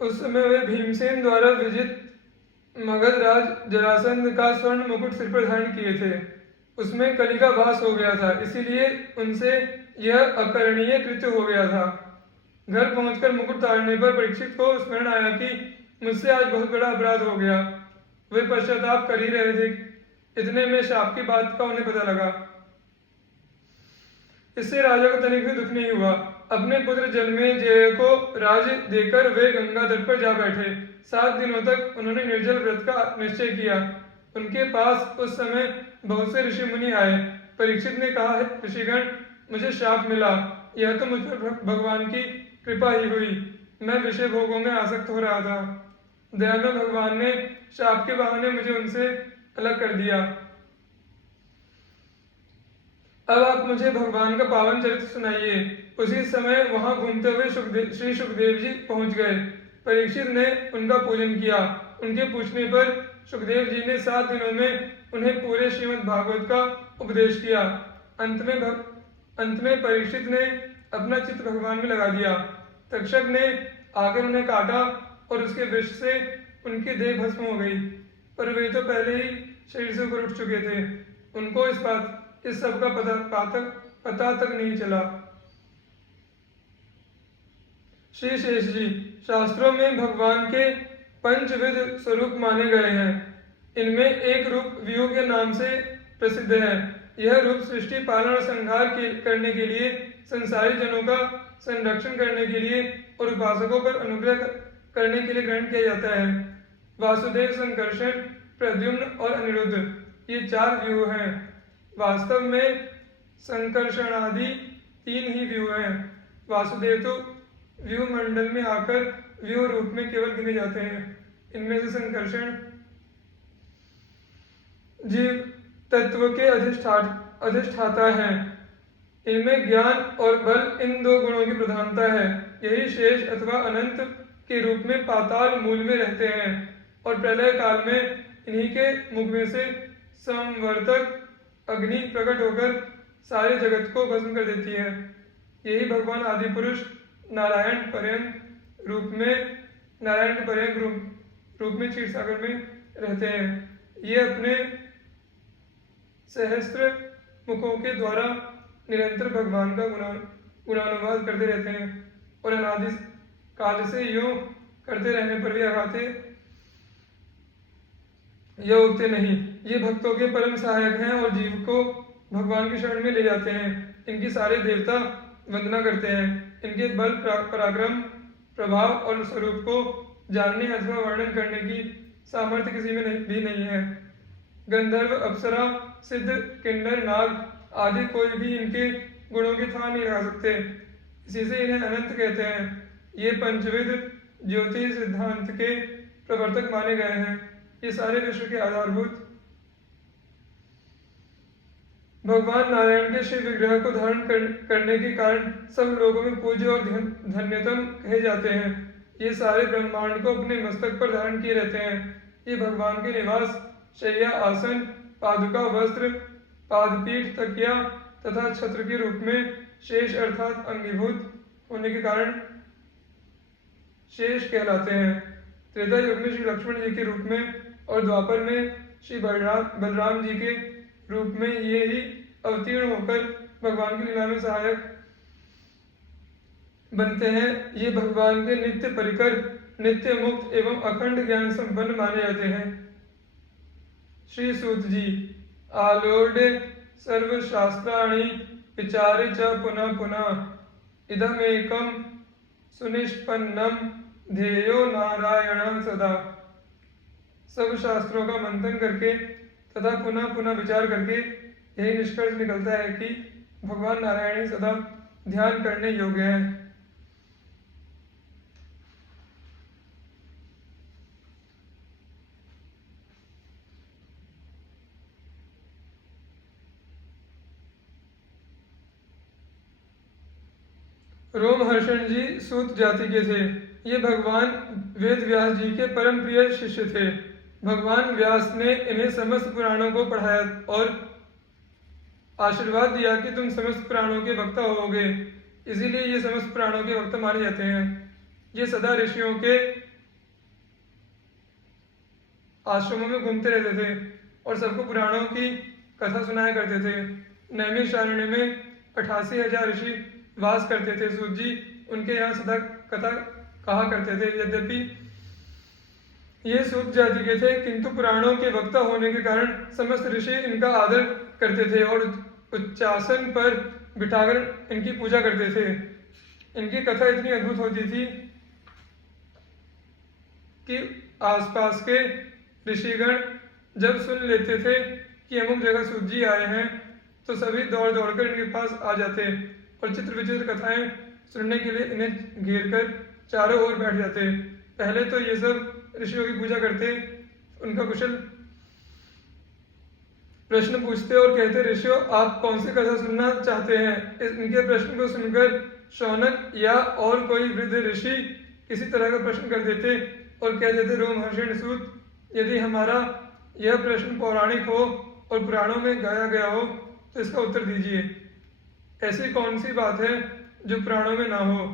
उस समय वे भीमसेन द्वारा विजित मगध राज जरासंध का स्वर्ण मुकुट सिर पर धारण किए थे। उसमें कली का वास हो गया था, इसीलिए उनसे यह अकरणीय कृत्य हो गया था। घर पहुंचकर मुकुट उतारने पर परीक्षित को स्मरण आया कि मुझसे आज बहुत बड़ा अपराध हो गया। वे पश्चाताप कर ही रहे थे, इतने में शाप की बात का उन्हें पता लगा। इससे राजा को तनिक भी दुख नहीं हुआ। अपने पुत्र जन्मेजय को राज्य देकर वे गंगा तट पर जा बैठे। 7 दिनों तक उन्होंने निर्जल व्रत का निश्चय किया। उनके पास उस समय बहुत से ऋषि मुनि आए। परीक्षित ने कहा, ऋषिगण, मुझे शाप मिला। यह तो मुझ पर भगवान की कृपा ही हुई। मैं विषय भोगों में आसक्त हो रहा था। दयालु भगवान ने शाप के बहाने मुझे उनसे अलग कर दिया। अब आप मुझे भगवान का पावन चरित्र सुनाइए। उसी समय वहां घूमते हुए श्री सुखदेव जी पहुंच गए। परीक्षित ने उनका पूजन किया। उनके पूछने पर सुखदेव जी ने 7 दिनों में उन्हें पूरे श्रीमद् भागवत का उपदेश किया। अंत में परीक्षित ने अपना चित्त भगवान में लगा दिया। तक्षक ने आकर उन्हें काटा और उसके विष से उनकी देह भस्म हो गई, पर वे तो पहले ही शरीर से ऊपर उठ चुके थे। उनको इस सब का पता तक नहीं चला। श्री शेष जी, शास्त्रों में भगवान के पंचविध स्वरूप माने गए हैं। इनमें एक रूप व्यूह के नाम से प्रसिद्ध है। यह रूप सृष्टि पालन और संहार करने के लिए, संसारी जनों का संरक्षण करने के लिए और उपासकों पर अनुग्रह करने के लिए ग्रहण किया जाता है। वासुदेव, संकर्षण, प्रद्युम्न और अनिरुद्ध, ये 4 व्यूह हैं। वास्तव में संकर्षणादि 3 ही व्यूह हैं। वासुदेव तो व्यूह मंडल में आकर व्यूह रूप में केवल गिने जाते हैं। इनमें से संकर्षण जीव तत्व के अधिष्ठाता है। इनमें ज्ञान और बल, इन 2 गुणों की प्रधानता है। यही शेष अथवा अनंत के रूप में पाताल मूल में रहते हैं और प्रलय काल में इन्हीं के मुख में से संवर्तक अग्नि प्रकट होकर सारे जगत को भस्म कर देती है। यही भगवान आदि पुरुष नारायण के पर्यंत रूप में क्षीर सागर में रहते हैं। ये अपने सहस्त्र मुखों के द्वारा निरंतर भगवान का गुणानुवाद करते रहते हैं और अनादि काल से यूं करते रहने पर भी अगाते यह उगते नहीं। ये भक्तों के परम सहायक हैं और जीव को भगवान की शरण में ले जाते हैं। इनकी सारे देवता वंदना करते हैं। इनके बल, पराक्रम, प्रभाव और स्वरूप को जानने अथवा वर्णन करने की सामर्थ्य किसी में भी नहीं है। गंधर्व, अप्सरा, सिद्ध, किन्नर, नाग आदि कोई भी इनके गुणों की थाह नहीं लगा सकते। इसी से इन्हें अनंत कहते हैं। ये पंचविध ज्योतिष सिद्धांत के प्रवर्तक माने गए हैं। ये सारे विश्व के आधारभूत भगवान नारायण के शिव विग्रह को धारण करने के कारण सब लोगों में पूज्य और धन्यतम कहे जाते हैं। ये सारे ब्रह्मांड को अपने मस्तक पर धारण किए रहते हैं। ये भगवान के निवास, शैया, आसन, पादुका, वस्त्र, पादपीठ, तकिया तथा छत्र के रूप में शेष अर्थात अंगीभूत होने के कारण शेष कहलाते हैं। त्रेता युग में श्री लक्ष्मण जी के रूप में और द्वापर में श्री बलराम जी के रूप में ये ही अवतीर्ण होकर भगवान की लीला में सहायक बनते हैं। ये भगवान के नित्य परिकर, नित्य मुक्त एवं अखंड ज्ञान संपन्न माने जाते हैं। श्री सूत जी, आलोड्य सर्वशास्त्राणि विचारे च पुनः पुनः इदमेकं सुनिष्पन्नम ध्येयो नारायण सदा। सब शास्त्रों का मंथन करके तथा पुनः पुनः विचार करके यही निष्कर्ष निकलता है कि भगवान नारायण ही सदा ध्यान करने योग्य हैं। रोमहर्षण जी सूत जाति के थे। ये भगवान वेद व्यास जी के परम प्रिय शिष्य थे। भगवान व्यास ने इन्हें समस्त पुराणों को पढ़ाया और आशीर्वाद दिया कि तुम समस्त पुराणों के वक्ता होगे। इसीलिए ये समस्त पुराणों के वक्ता माने जाते हैं। ये सदा ऋषियों के आश्रमों में घूमते रहते थे और सबको पुराणों की कथा सुनाया करते थे। नैमिषारण्य में 88,000 ऋषि वास करते थे। सूत जी उनके यहाँ सदा कथा कहा करते थे। यद्यपि ये सूत जाति के थे, किंतु पुराणों के वक्ता होने के कारण समस्त ऋषि इनका आदर करते थे और उच्चासन पर बिठाकर इनकी पूजा करते थे। इनकी कथा इतनी अद्भुत होती थी कि आसपास के ऋषिगण जब सुन लेते थे कि अमुक जगह सूत जी आए हैं, तो सभी दौड़ दौड़कर इनके पास आ जाते और चित्र विचित्र कथाएं सुनने के लिए इन्हें घेर कर चारों ओर बैठ जाते। पहले तो ये सब ऋषियों की पूजा करते, उनका कुशल प्रश्न पूछते और कहते, ऋषियों आप कौन सी कथा सुनना चाहते हैं। इनके प्रश्न को सुनकर शौनक या और कोई वृद्ध ऋषि किसी तरह का प्रश्न कर देते और कह देते, रोमहर्षण सूत, यदि हमारा यह प्रश्न पौराणिक हो और पुराणों में गाया गया हो तो इसका उत्तर दीजिए। ऐसी कौन सी बात है जो पुराणों में ना हो।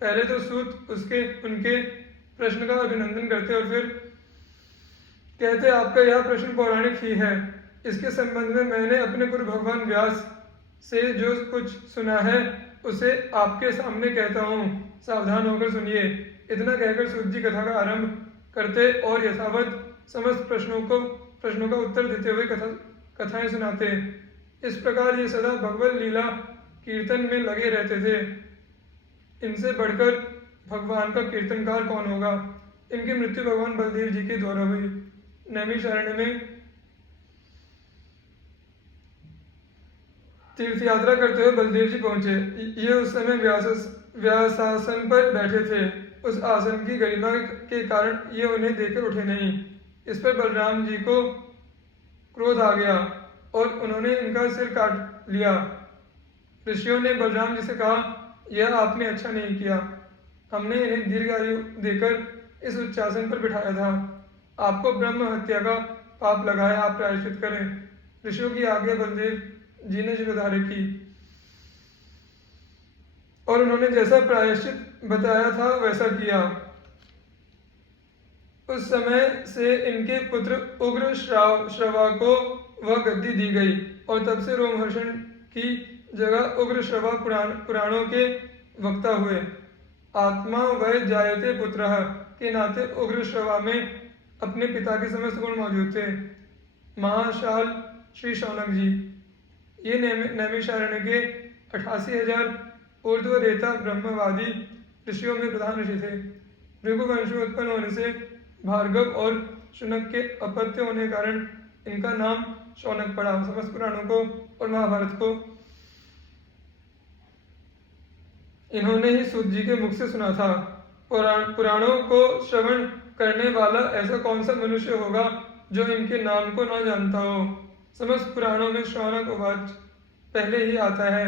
पहले तो सूत उनके प्रश्न का अभिनंदन करते और फिर कहते, आपका यह प्रश्न पौराणिक ही है। इसके संबंध में मैंने अपने गुरु भगवान व्यास से जो कुछ सुना है उसे आपके सामने कहता हूँ, सावधान होकर सुनिए। इतना कहकर सूत जी कथा का आरंभ करते और यथावत समस्त प्रश्नों का उत्तर देते हुए कथाएं सुनाते। इस प्रकार ये सदा भगवत लीला कीर्तन में लगे रहते थे। इनसे बढ़कर भगवान का कीर्तनकार कौन होगा। इनकी मृत्यु भगवान बलदेव जी के द्वारा हुई। नैमिषारण्य में तीर्थ यात्रा करते हुए बलदेव जी पहुंचे। ये उस समय व्यासासन पर बैठे थे। उस आसन की गरिमा के कारण ये उन्हें देखकर उठे नहीं। इस पर बलराम जी को क्रोध आ गया और उन्होंने इनका सिर काट लिया। ऋषियों ने बलराम जी से कहा, यह आपने अच्छा नहीं किया। हमने इन्हें दीर्घ आयु देकर इस उच्चासन पर बिठाया था। आपको ब्रह्म हत्या का पाप लगा है, आप प्रायश्चित करें। ऋषियों की आज्ञा बलदेव जी ने जिम्मेदारी की और उन्होंने जैसा प्रायश्चित बताया था वैसा किया। उस समय से इनके पुत्र उग्र श्रवा को वह गद्दी दी गई और तब से रोमहर्षण की जगह उग्र श्रवा पुराणों के वक्ता हुए। आत्मा वै जायते पुत्रः के नाते उग्र श्रवा में अपने पिता के समस्त गुण मौजूद थे। महाशाल श्री शौनक जी ये नैमिषारण्य के 88,000 ऊर्ध्व रेता ब्रह्मवादी ऋषियों में प्रधान ऋषि थे। भृगुवंश में उत्पन्न होने से भार्गव और शुनक के अपत्य होने के कारण इनका नाम शौनक पड़ा। समस्त पुराणों को और महाभारत को इन्होंने ही सूत जी के मुख से सुना था। पुराणों को श्रवण करने वाला ऐसा कौन सा मनुष्य होगा जो इनके नाम को न जानता हो। समस्त पुराणों में शौनक उवाच पहले ही आता है।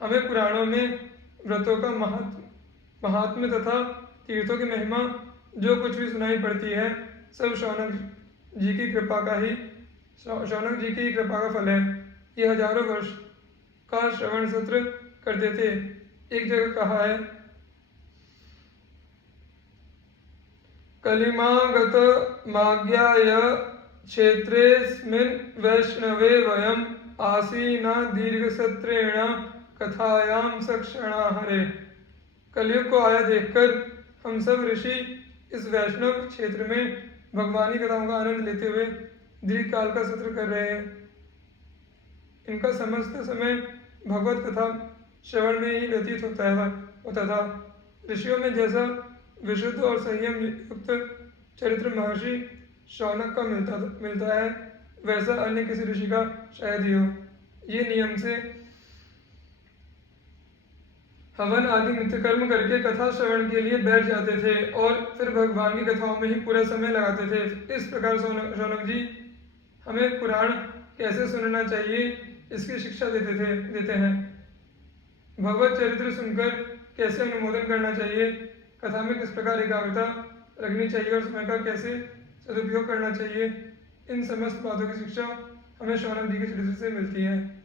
हमें पुराणों में व्रतों का महात्म्य तथा तीर्थों की महिमा जो कुछ भी सुनाई पड़ती है, सब शौनक जी की कृपा का फल है। ये हजारों वर्ष का श्रवण सत्र करते थे। एक जगह कहा है, कलिमागत माज्ञाय क्षेत्रेस्मिन् वैष्णवे वयम् आसीना दीर्घसत्रेण कथायां सक्षणा हरे। कलयुग को आया देखकर हम सब ऋषि इस वैष्णव क्षेत्र में भगवान की कथाओं का आनंद लेते हुए दीर्घ काल का सत्र कर रहे हैं। इनका समस्त समय भगवत कथा श्रवण में ही व्यतीत होता था। ऋषियों में जैसा विशुद्ध और संयम युक्त चरित्र महर्षि शौनक का मिलता है, वैसा अन्य किसी ऋषि का शायद ही हो। ये नियम से हवन आदि नित्य कर्म करके कथा श्रवण के लिए बैठ जाते थे और फिर भगवान की कथाओं में ही पूरा समय लगाते थे। इस प्रकार शौनक जी हमें पुराण कैसे सुनना चाहिए इसकी शिक्षा देते हैं। भगवत चरित्र सुनकर कैसे अनुमोदन करना चाहिए, कथा में किस प्रकार एकाग्रता रखनी चाहिए और समय का कैसे सदुपयोग करना चाहिए, इन समस्त बातों की शिक्षा हमें शौनक जी के चरित्र से मिलती है।